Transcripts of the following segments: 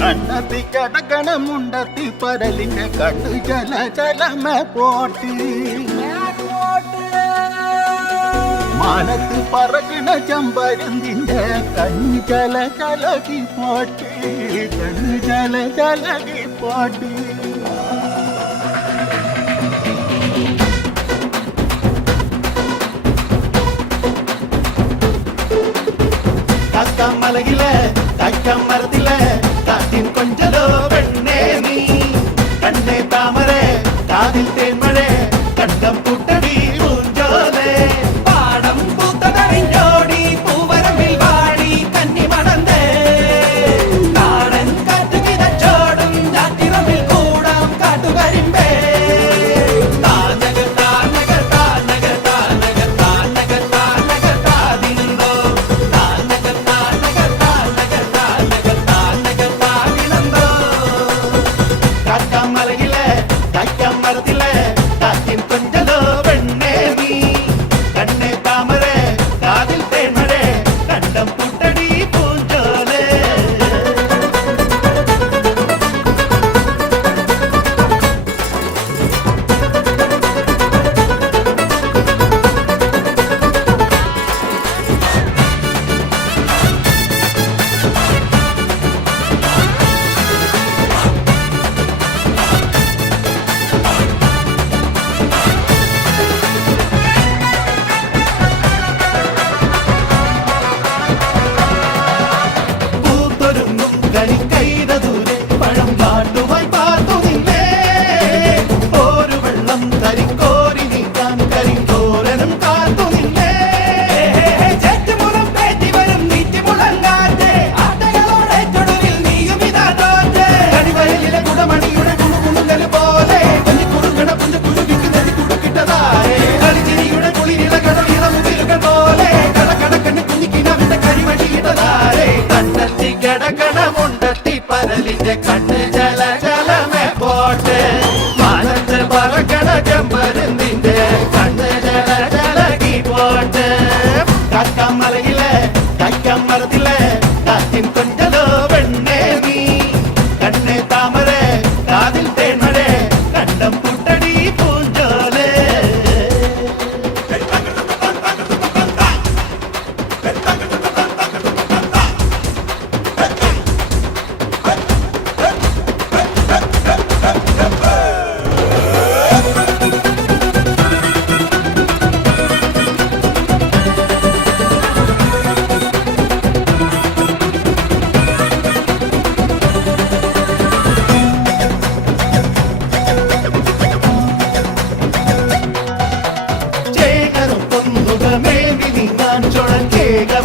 കണ്ണത്തി കടകണമുണ്ടത്തി പരലിന്റെ കണ്ണു ജല ജലമ പോട്ടി മാനത്ത് പറകണ ചമ്പരുന്തിന്റെ കണ്ണു ജല ജലകി പോട്ടി കണ്ണു ജല ജലകി പോട്ടി കക്കമലയില കക്കമരത്തില കാറ്റിൻ കൊഞ്ചലോ പെണ്ണേ നീ കണ്ണേ താമരേ കാതിൽ തേന്മഴേ കണ്ടം പൂട്ടടി പൂഞ്ചോലേ പാടം പൂത്തതറിഞ്ഞോടി പൂവരമ്പിൽ വാടി കന്നി മണന്തേ കാടൻ കാറ്റു കിതച്ചോടും ചാറ്റിറമ്പിൽ കൂടാം കാട്ടുകരിമ്പേ കണ്ണ് ജല ജലമേ പോട്ടെ മാനത്ത് പറക്കണ ചെമ്പരുന്തിന്റെ കണ്ണ് ജല ജലകി പോട്ടെ കക്കമലയിലെ കക്കമരത്തിലെ കാറ്റിൻ കൊഞ്ചലോ പെണ്ണേ നീ കണ്ണേ താമരേ കാതിൽ തേന്മഴേ കണ്ടം പൂട്ടടി പൂഞ്ചോലേ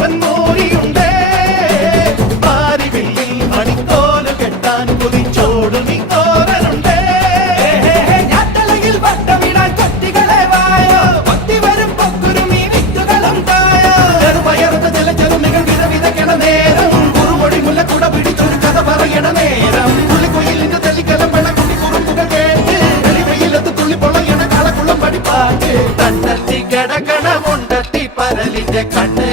ൻ മോരിയുണ്ടേ പാരിവില്ലിൽ മണിക്കോല് കെട്ടാൻ കുതിച്ചോടു നിക്കോരനുണ്ടേ ഞാറ്റലയിൽ വട്ടമിടാൻ കൊട്ടികളെ വായോ കൊത്തി വരും പൊക്കുരുമീ വിത്തുകളും തായോ ചെറുപയറുന്ന ജലചെറുമികൾ വിധവിധക്കണ നേരം കുറുമൊഴി മുല്ലക്കുട പിടിച്ചൊരു കഥ പറയണ നേരം പുള്ളിക്കൊയിലിന്റെ തെളിക്കലം വേണ കുട്ടി കുറുമ്പുകൾ കേട്ട് വെളിവെയിലത്ത് തുള്ളി പൊളയണ കളക്കുളം പഠിപ്പാട്ട് തണ്ടത്തി കിടക്കണമുണ്ടത്തി പരലിന്റെ കണ്ണ്